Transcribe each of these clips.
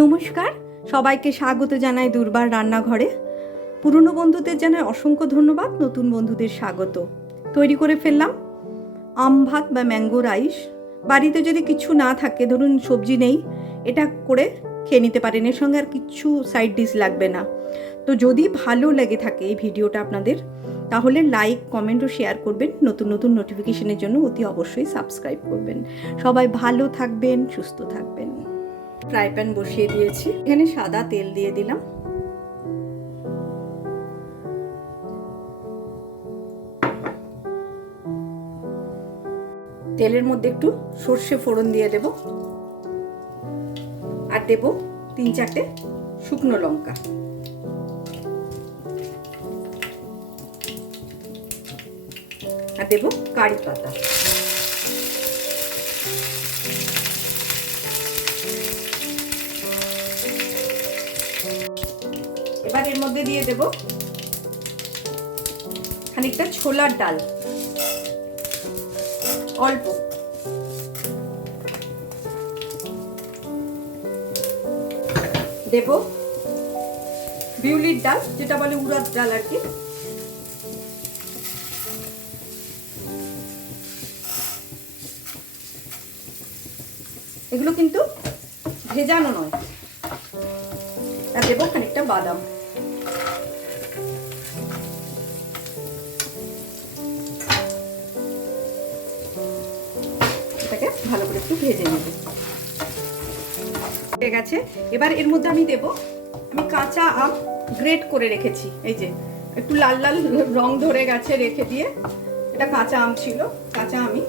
নমস্কার, সবাইকে স্বাগত জানাই দুর্বার রান্নাঘরে। পুরনো বন্ধুদের জানাই অসংখ্য ধন্যবাদ, নতুন বন্ধুদের স্বাগত। তৈরি করে ফেললাম আম ভাত বা ম্যাঙ্গো রাইস। বাড়িতে যদি কিছু না থাকে, ধরুন সবজি নেই, এটা করে খেয়ে নিতে পারেন, এর সঙ্গে আর কিছু সাইড ডিশ লাগবে না। তো যদি ভালো লেগে থাকে এই ভিডিওটা আপনাদের, তাহলে লাইক, কমেন্ট ও শেয়ার করবেন। নতুন নতুন নোটিফিকেশনের জন্য অতি অবশ্যই সাবস্ক্রাইব করবেন। সবাই ভালো থাকবেন, সুস্থ থাকবেন। ফ্রাই প্যান বসিয়ে দিয়েছি, এখানে সাদা তেল দিয়ে দিলাম। তেলের মধ্যে একটু সর্ষে ফোড়ন দিয়ে দেব, আর দেব 3-4টে শুকনো লঙ্কা। আর দেব কারি পাতা। এবার এর মধ্যে দিয়ে দেব খানিকটা ছোলার ডাল, অল্প। দেব বিউলির ডাল, যেটা বলে উড়দ ডাল আর কি। এগুলো কিন্তু ভেজানো নয়। আর দেব খানিকটা বাদাম। এটাকে ভালো করে একটু ভেজে নেব। হয়ে গেছে। এবার এর মধ্যে আমি দেব, আমি কাঁচা আম গ্রেট করে রেখেছি। এই যে একটু লাল লাল রং ধরে গেছে রেখে দিয়ে, এটা কাঁচা আম ছিল, কাঁচা আমি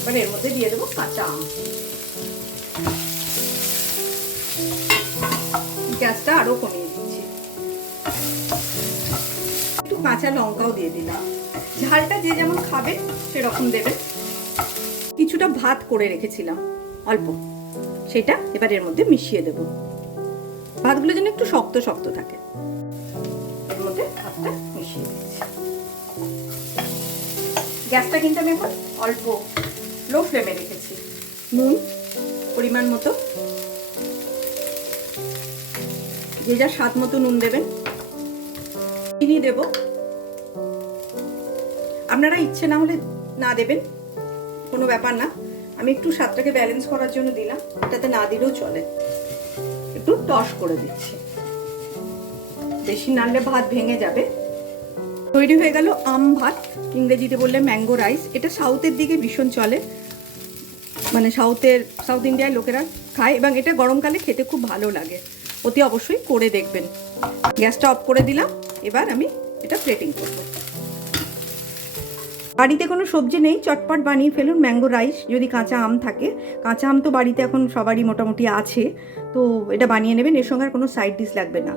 এবার এর মধ্যে দিয়ে দেবো কাঁচা আম। গ্যাসটা আরো কমিয়ে দিচ্ছি। একটু কাঁচা লঙ্কাও দিয়ে দিলাম। ঝালটা যে যেমন খাবে সেরকম দেবেন। কিছুটা ভাত করে রেখেছিলাম অল্প, সেটা এবার এর মধ্যে মিশিয়ে দেব। ভাতগুলো যেন একটু শক্ত শক্ত থাকে, এর মধ্যে ভাতটা মিশিয়ে দিচ্ছি। গ্যাসটা কিন্তু আমি এখন অল্প লো ফ্লেমে রেখেছি। নুন পরিমাণ মতো, যে যা স্বাদ মতো নুন দেবেন। চিনি দেব, আপনারা ইচ্ছে না হলে না দেবেন, কোনো ব্যাপার না। আমি একটু স্বাদটাকে ব্যালেন্স করার জন্য দিলাম, এটাতে না দিলেও চলে। একটু টস করে দিচ্ছি, বেশি নাড়লে ভাত ভেঙে যাবে। তৈরি হয়ে গেল আম ভাত, ইংরেজিতে বললে ম্যাঙ্গো রাইস। এটা সাউথের দিকে ভীষণ চলে, মানে সাউথ ইন্ডিয়ার লোকেরা খায়, এবং এটা গরমকালে খেতে খুব ভালো লাগে। অতি অবশ্যই করে দেখবেন। গ্যাসটা অফ করে দিলাম। এবার আমি এটা প্লেটিং করব। বাড়িতে কোনো সবজি নেই, চটপট বানিয়ে ফেলুন ম্যাঙ্গো রাইস। যদি কাঁচা আম থাকে, কাঁচা আম তো বাড়িতে এখন সবারই মোটামুটি আছে, তো এটা বানিয়ে নেবেন। এর সঙ্গে আর কোনো সাইড ডিশ লাগবে না।